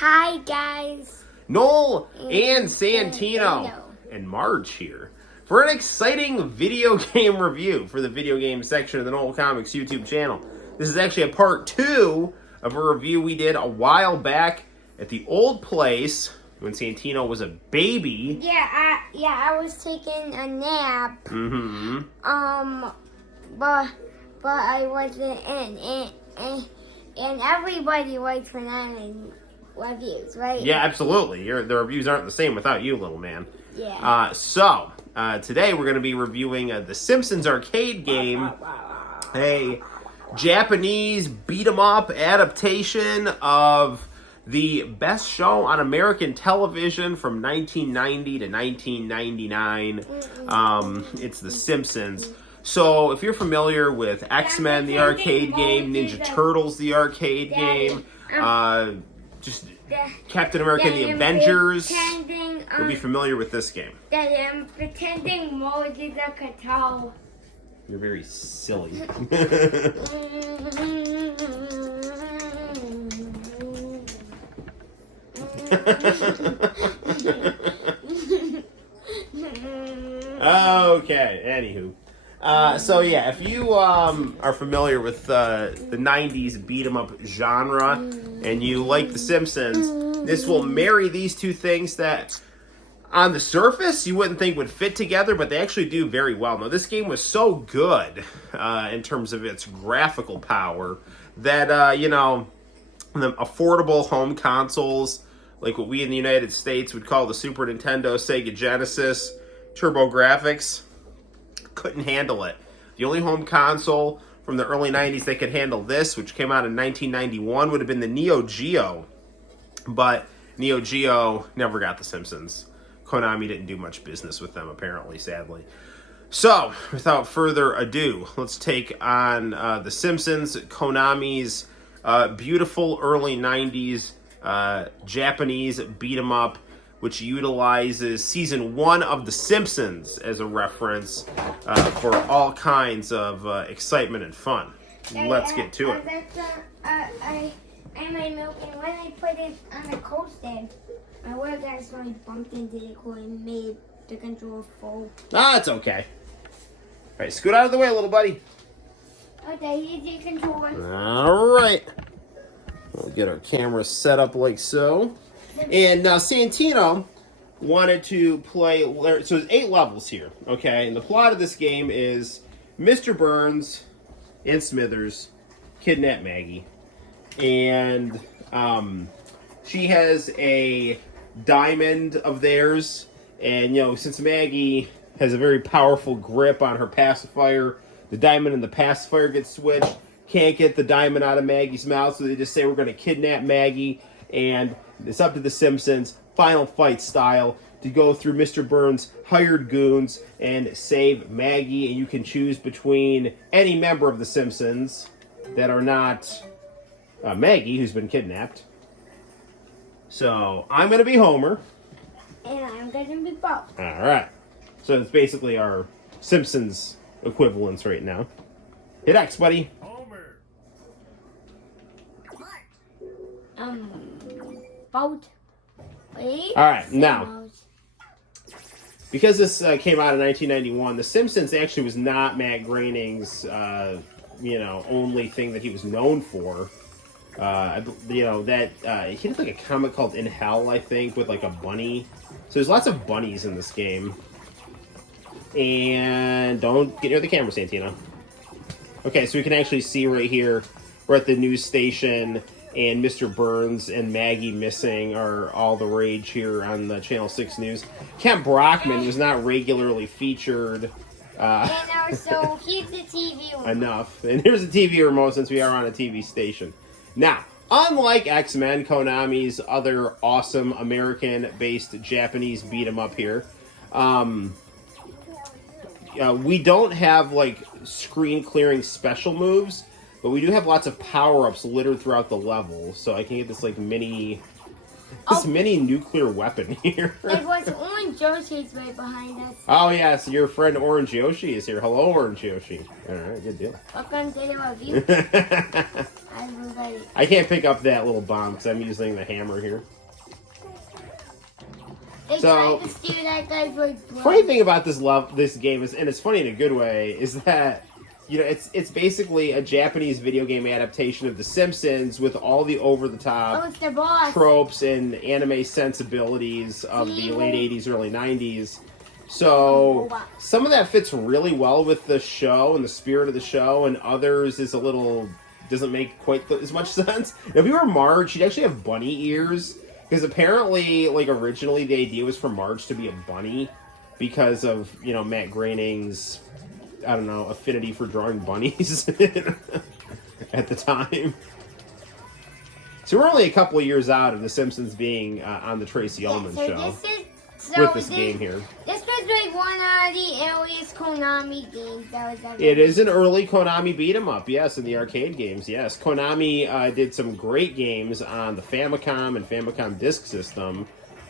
Hi, guys. Noel and Santino and Marge here for an exciting video game review for the video game section of the Noel Comics YouTube channel. This is actually a part 2 of a review we did a while back at the old place when Santino was a baby. I was taking a nap. But I wasn't in, and everybody likes when I'm in reviews, right? Yeah, absolutely. The reviews aren't the same without you, little man. Yeah. Today we're going to be reviewing the Simpsons arcade game, a Japanese beat-em-up adaptation of the best show on American television from 1990 to 1999. It's The Simpsons. So, if you're familiar with X-Men, the arcade game, Ninja Turtles, the arcade game, just Captain America, the Avengers, you'll be familiar with this game. Daddy, I'm pretending Moses a Catal. You're very silly. Okay, anywho. If you are familiar with the 90s beat-em-up genre and you like The Simpsons, this will marry these two things that on the surface you wouldn't think would fit together, but they actually do very well. Now, this game was so good in terms of its graphical power that, the affordable home consoles, like what we in the United States would call the Super Nintendo, Sega Genesis, TurboGrafx, couldn't handle it. The only home console from the early 90s that could handle this, which came out in 1991, would have been the Neo Geo. But Neo Geo never got The Simpsons. Konami didn't do much business with them, apparently, sadly. So, without further ado, let's take on The Simpsons, Konami's beautiful early 90s Japanese beat-em-up, which utilizes season 1 of The Simpsons as a reference for all kinds of excitement and fun. Let's get to it. I made milk, and when I put it on the coaster, my work accidentally bumped into the cord and made the controller full. It's okay. All right, scoot out of the way, little buddy. Okay, here's your controller. All right. We'll get our camera set up like so. And now Santino wanted to play, so there's 8 levels here, okay? And the plot of this game is Mr. Burns and Smithers kidnap Maggie. And she has a diamond of theirs. And, since Maggie has a very powerful grip on her pacifier, the diamond in the pacifier gets switched. Can't get the diamond out of Maggie's mouth, so they just say, we're going to kidnap Maggie. And it's up to the Simpsons, Final Fight style, to go through Mr. Burns' hired goons and save Maggie. And you can choose between any member of the Simpsons that are not Maggie, who's been kidnapped. So I'm going to be Homer. And I'm going to be Bob. All right. So it's basically our Simpsons equivalents right now. Hit X, buddy. Boat. Alright, now, because this came out in 1991, The Simpsons actually was not Matt Groening's, only thing that he was known for. He had like a comic called In Hell, I think, with like a bunny. So there's lots of bunnies in this game. And don't get near the camera, Santino. Okay, so we can actually see right here, we're at the news station, and Mr. Burns and Maggie missing are all the rage here on the Channel 6 News. Kent Brockman was not regularly featured. So here's the TV remote. Enough. And here's the TV remote since we are on a TV station. Now, unlike X-Men, Konami's other awesome American-based Japanese beat-em-up here, we don't have, screen-clearing special moves. But we do have lots of power-ups littered throughout the level, so I can get this mini nuclear weapon here. It was Orange Yoshi's right behind us. Oh yeah, so your friend Orange Yoshi is here. Hello, Orange Yoshi. All right, good deal. Welcome to the review. I everybody. I can't pick up that little bomb because I'm using the hammer here. They tried to steal that guy's like blood. Funny thing about this game is, and it's funny in a good way, is that it's basically a Japanese video game adaptation of The Simpsons with all the over-the-top it's the boss. tropes and anime sensibilities of the late 80s, early 90s. So some of that fits really well with the show and the spirit of the show, and others is doesn't make quite as much sense. Now, if you were Marge, she'd actually have bunny ears, because apparently, like, originally the idea was for Marge to be a bunny because of, Matt Groening's, I don't know, affinity for drawing bunnies at the time. So we're only a couple of years out of The Simpsons being on the Tracy Ullman show. With this game here. This was like one of the earliest Konami games that was ever. It is an early Konami beat 'em up, yes, in the arcade games, yes. Konami did some great games on the Famicom and Famicom Disk System,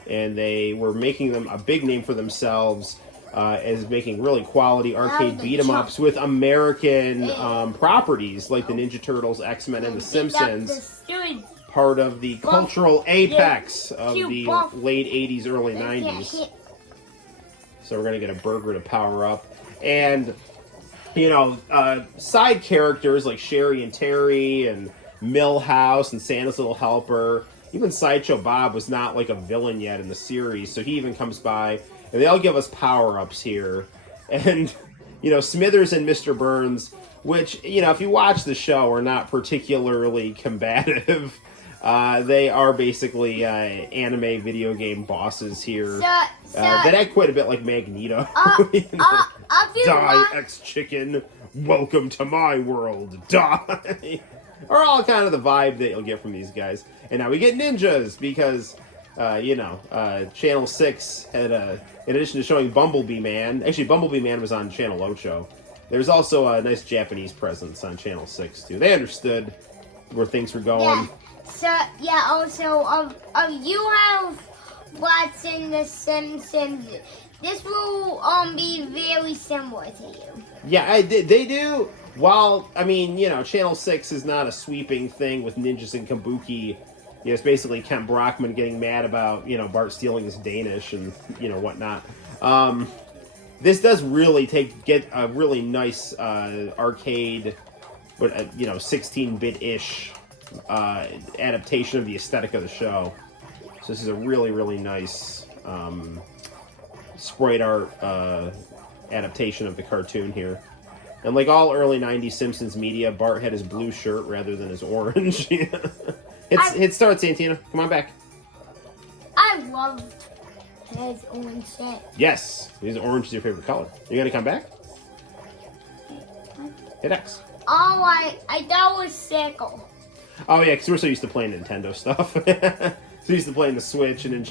and they were making them a big name for themselves as making really quality arcade beat 'em ups with American properties like the Ninja Turtles, X-Men, and the Simpsons. Part of the cultural apex of the late 80s, early 90s. So we're going to get a burger to power up. And, side characters like Sherry and Terry and Millhouse and Santa's Little Helper. Even Sideshow Bob was not like a villain yet in the series, so he even comes by. And they all give us power-ups here. And, Smithers and Mr. Burns, which, if you watch the show, are not particularly combative. They are basically anime video game bosses here. That act quite a bit like Magneto. Die, ex-chicken. Welcome to my world. Die. Are all kind of the vibe that you'll get from these guys. And now we get ninjas because, Channel 6 had, in addition to showing Bumblebee Man, actually Bumblebee Man was on Channel Ocho. There's also a nice Japanese presence on Channel 6 too. They understood where things were going. Yeah. So, also, you have watching The Simpsons. This will be very similar to you. Yeah, they do. While, Channel 6 is not a sweeping thing with ninjas and kabuki. It's basically Kent Brockman getting mad about, Bart stealing his Danish and, whatnot. This does really get a really nice arcade, but 16-bit-ish adaptation of the aesthetic of the show. So this is a really, really nice sprite art adaptation of the cartoon here. And like all early 90s Simpsons media, Bart had his blue shirt rather than his orange. Hit start, Santino. Come on back. I love his orange shirt. Yes, his orange is your favorite color. You gonna come back? Hit X. Oh, I thought it was circle. Oh yeah, because we're so used to playing Nintendo stuff. So used to playing the Switch and in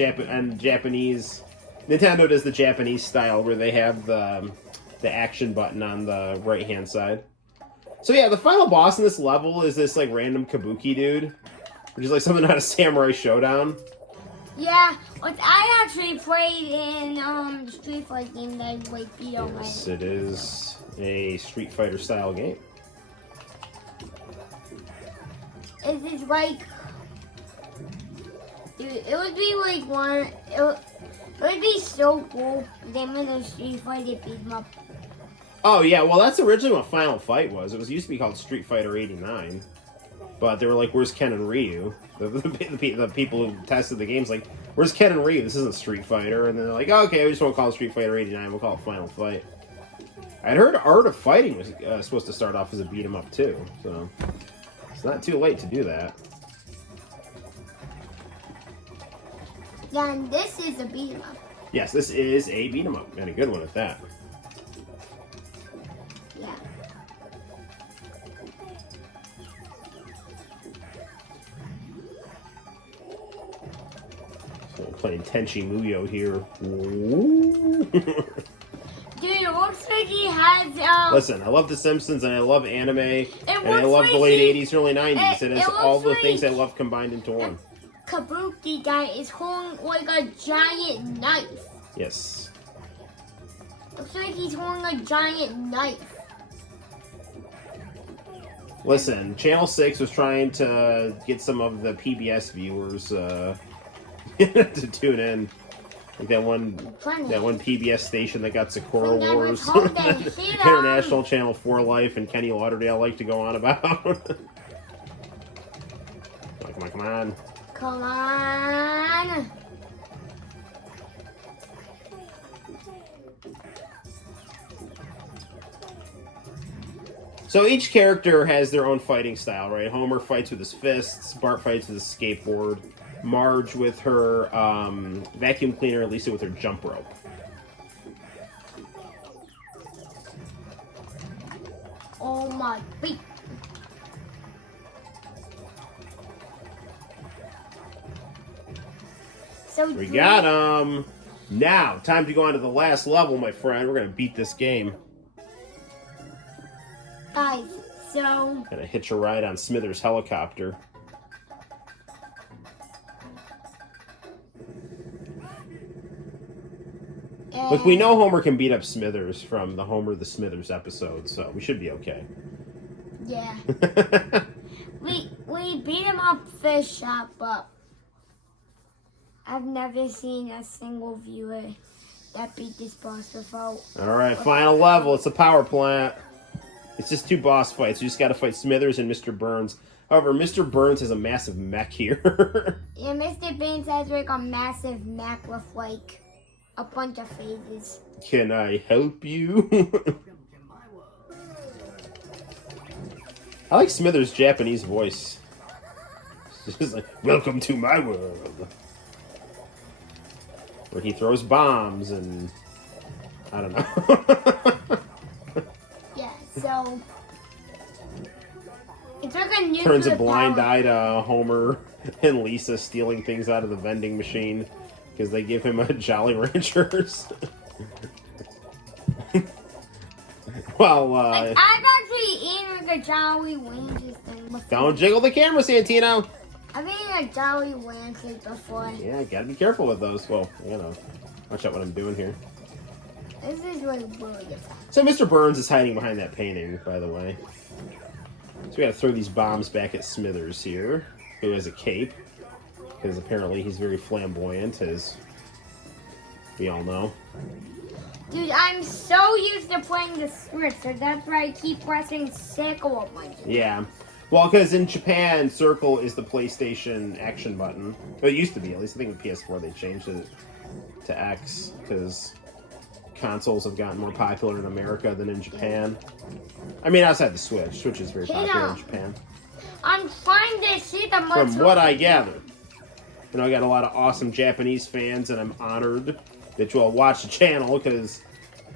Japanese. Nintendo does the Japanese style where they have the action button on the right hand side. So yeah, the final boss in this level is this like random kabuki dude, which is like something out of Samurai Showdown. Yeah, which I actually played in the Street Fighter game that I like beat on my. Yes, it is a Street Fighter style game. Is it like, dude, it would be like one, it would be so cool if they made a Street Fighter beat 'em up. Oh yeah, well that's originally what Final Fight was. It used to be called Street Fighter 89. But they were like, where's Ken and Ryu? The people who tested the games like, where's Ken and Ryu? This isn't Street Fighter. And then they're like, oh, okay, we just won't call it Street Fighter 89. We'll call it Final Fight. I'd heard Art of Fighting was supposed to start off as a beat 'em up too. So it's not too late to do that. Yeah, and this is a beat 'em up. Yes, this is a beat 'em up, and a good one at that. Yeah. So we're playing Tenchi Muyo here. Ooh. Dude, it looks like he has, Listen, I love The Simpsons, and I love anime, and I looks love like the late 80s, early 90s. It it has looks all the like things I love combined into one. Kabuki guy is holding like a giant knife. Yes. Looks like he's holding a giant knife. Listen, Channel 6 was trying to get some of the PBS viewers to tune in. Like that one PBS station that got Sakura Wars, International Channel 4 Life, and Kenny Lauderdale like to go on about. Come on. Come on. So each character has their own fighting style, right? Homer fights with his fists, Bart fights with his skateboard, Marge with her vacuum cleaner, Lisa with her jump rope. Oh my feet. So We got him. Now, time to go on to the last level, my friend. We're going to beat this game. Guys, so... Gonna hitch a ride on Smithers' helicopter. Look, we know Homer can beat up Smithers from the Homer the Smithers episode, so we should be okay. Yeah. we beat him up fish shop, but I've never seen a single viewer that beat this boss without... Alright, final level. It's a power plant. It's just 2 boss fights. You just gotta fight Smithers and Mr. Burns. However, Mr. Burns has a massive mech here. Yeah, Mr. Burns has like a massive mech with like a bunch of phases. Can I help you? I like Smithers' Japanese voice. It's just like, welcome to my world. Where he throws bombs and... I don't know. Yeah, so... It's like a nuclear Turns a blind power. eye to Homer and Lisa stealing things out of the vending machine because they give him a Jolly Ranchers. Well, Like, I've actually eaten a Jolly Ranchers thing before. don't jiggle the camera, Santino. I've eaten a Jolly Ranchers before. Yeah, gotta be careful with those. Well, you know, watch out what I'm doing here. This is really different. So Mr. Burns is hiding behind that painting, by the way. So we gotta throw these bombs back at Smithers here, who has a cape, because apparently he's very flamboyant, as we all know. Dude, I'm so used to playing the script, so that's why I keep pressing circle a bunch. Yeah. Well, because in Japan, circle is the PlayStation action button. Well, it used to be, at least I think with PS4 they changed it to X, because consoles have gotten more popular in America than in Japan. I mean, outside the Switch. Switch is very popular in Japan. I'm trying to see the From what I gather. You know, I got a lot of awesome Japanese fans, and I'm honored that you'll watch the channel, because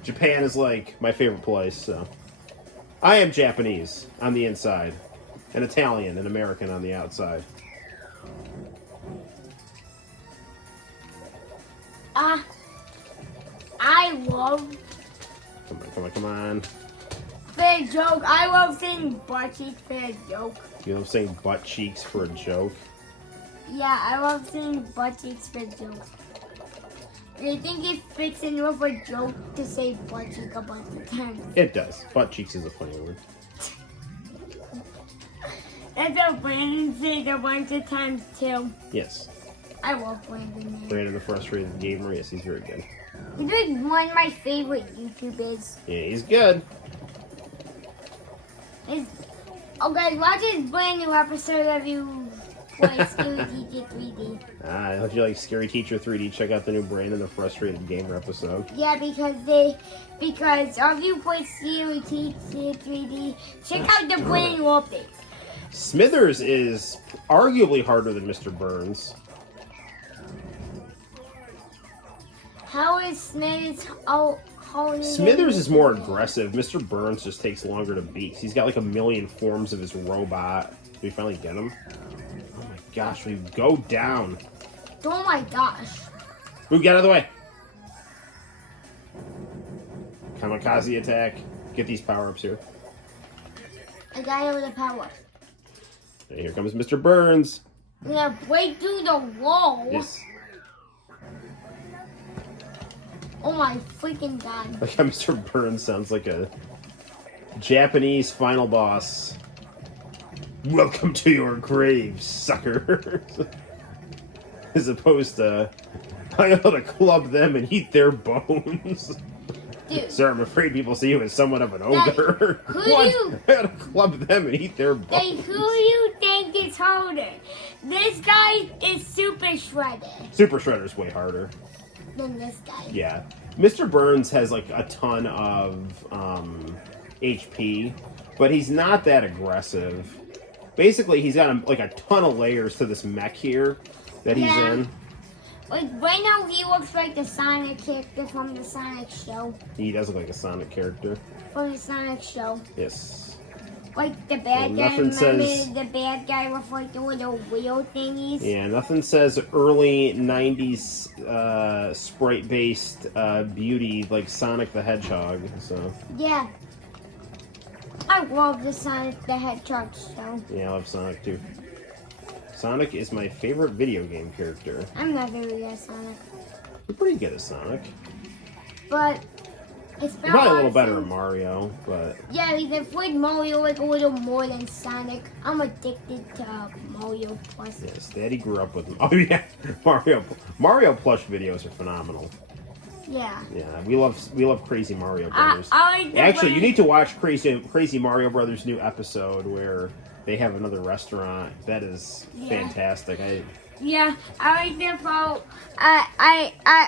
Japan is, like, my favorite place, so. I am Japanese on the inside, and Italian and American on the outside. I love... Come on. Fair joke. I love saying butt cheeks for a joke. You love saying butt cheeks for a joke? Yeah, I love saying butt cheeks for a joke. Do you think it fits in with a joke to say butt cheek a bunch of times? It does. Butt cheeks is a funny word. That's how Brandon says a bunch of times too. Yes. I love Brandon. Brandon the Frustrated Gamer. Yes, he's very good. He's like one of my favorite YouTubers. Yeah, he's good. Oh guys, watch his brand new episode of you play Scary Teacher 3D. If you like Scary Teacher 3D, check out the new Brandon the Frustrated Gamer episode. Yeah, because of you play Scary Teacher 3D, check out the brand new updates. Smithers is arguably harder than Mr. Burns. How is Smithers? Smithers is more aggressive. Mr. Burns just takes longer to beat. He's got like 1 million forms of his robot. Did we finally get him? Oh my gosh, we go down. Oh my gosh. Move, get out of the way. Kamikaze attack. Get these power-ups here. I got over the power. And here comes Mr. Burns. I'm gonna break through the wall. Yes. Oh my freaking god. Like how Mr. Burns sounds like a Japanese final boss. Welcome to your grave, sucker. As opposed to, I ought to club them and eat their bones. Dude. Sir, I'm afraid people see you as somewhat of an ogre. What? I ought to club them and eat their bones. Like, who do you think is harder? This guy is Super Shredder. Super Shredder's way harder Than this guy. Yeah. Mr. Burns has like a ton of HP, but he's not that aggressive. Basically, he's got like a ton of layers to this mech here that he's in. Like, right now, he looks like the Sonic character from the Sonic show. He does look like a Sonic character. From the Sonic show. Yes. Like the bad guy, nothing says... the bad guy with like the little wheel thingies? Yeah, nothing says early 90s sprite-based beauty like Sonic the Hedgehog, so... Yeah. I love the Sonic the Hedgehog show. Yeah, I love Sonic too. Sonic is my favorite video game character. I'm not very good at Sonic. You're pretty good at Sonic. But it's You're probably a little better at Mario, but... Yeah, because I've played Mario like a little more than Sonic. I'm addicted to Mario Plus. Yes, Daddy grew up with... Oh yeah, Mario plush videos are phenomenal. Yeah. Yeah, we love Crazy Mario Brothers. I Actually, you need to watch Crazy Mario Brothers' new episode where they have another restaurant. That is fantastic. I like the part.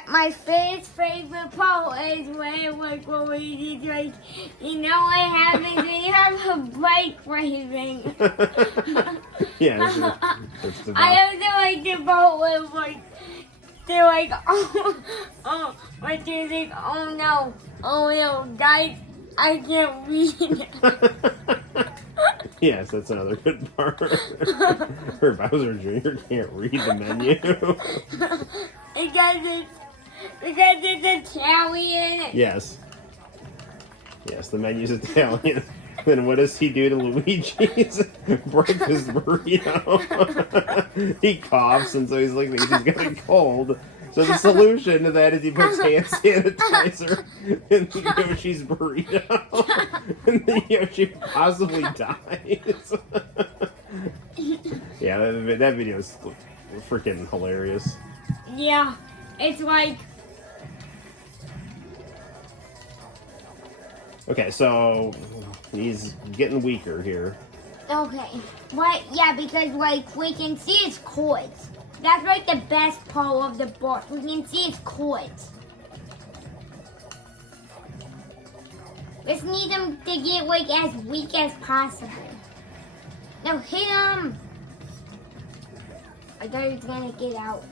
My favorite part is when like Luigi's like, you know what happens when you have a bike racing. Yeah, it's the I also like the part where like they're like, like they're like, oh no, guys, I can't read. Yes, that's another good part. Or Bowser Jr. can't read the menu. because it's Italian. Yes, the menu's Italian. Then what does he do to Luigi's breakfast burrito? He coughs, and so he's like, he's got a cold. So the solution to that is he puts hand sanitizer in Yoshi's burrito, and then Yoshi possibly dies. Yeah, that video is freaking hilarious. Yeah, it's like... Okay, so he's getting weaker here. Okay, but yeah, because like we can see his chords. That's like the best part of the book. We can see his chords. Just need him to get like as weak as possible. Now hit him! I thought he was gonna get out.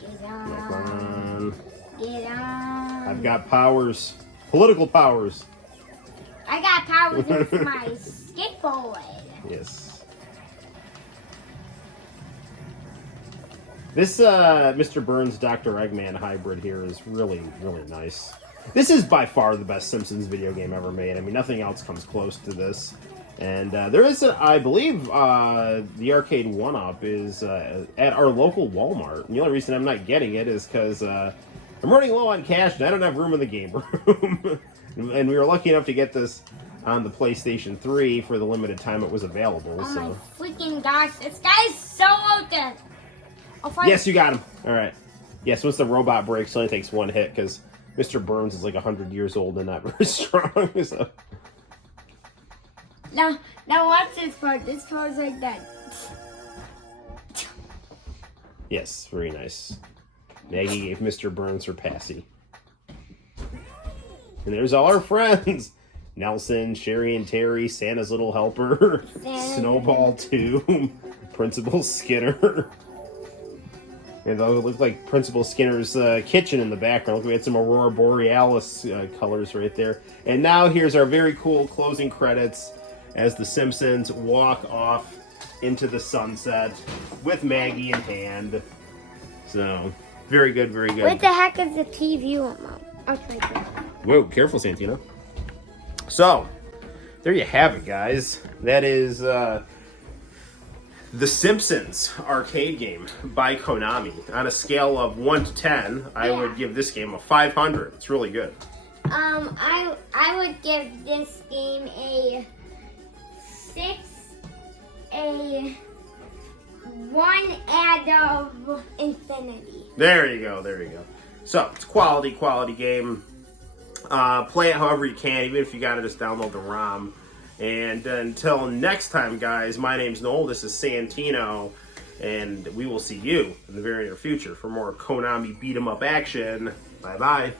Get out. Come on. Get out. I've got powers. Political powers. I got powers with my skateboard. Yes. This Mr. Burns Dr. Eggman hybrid here is really, really nice. This is by far the best Simpsons video game ever made. I mean, nothing else comes close to this. And there is, I believe, the arcade 1-up is at our local Walmart. And the only reason I'm not getting it is because I'm running low on cash and I don't have room in the game room. And we were lucky enough to get this on the PlayStation 3 for the limited time it was available. Oh so. my freaking gosh, this guy's so good. Yes, you got him. All right. Yes, once the robot breaks, it only takes one hit because Mr. Burns is like 100 years old and not very strong. So. Now watch this part. This part's like that. Yes, very nice. Maggie gave Mr. Burns her passy. And there's all our friends. Nelson, Sherry and Terry, Santa's Little Helper, Snowball 2, Principal Skinner. And it looked like Principal Skinner's kitchen in the background. Look, we had some Aurora Borealis colors right there. And now here's our very cool closing credits as the Simpsons walk off into the sunset with Maggie in hand. So, very good, very good. What the heck is the TV remote? Okay, good. Whoa, careful, Santino. So, there you have it, guys. That is The Simpsons arcade game by Konami. On a scale of 1 to 10, I would give this game a 500. It's really good. I would give this game a 6, a 1 out of infinity. There you go. There you go. So it's a quality game. Play it however you can, even if you got to just download the ROM. And until next time, guys, my name's Noel. This is Santino. And we will see you in the very near future for more Konami beat 'em up action. Bye-bye.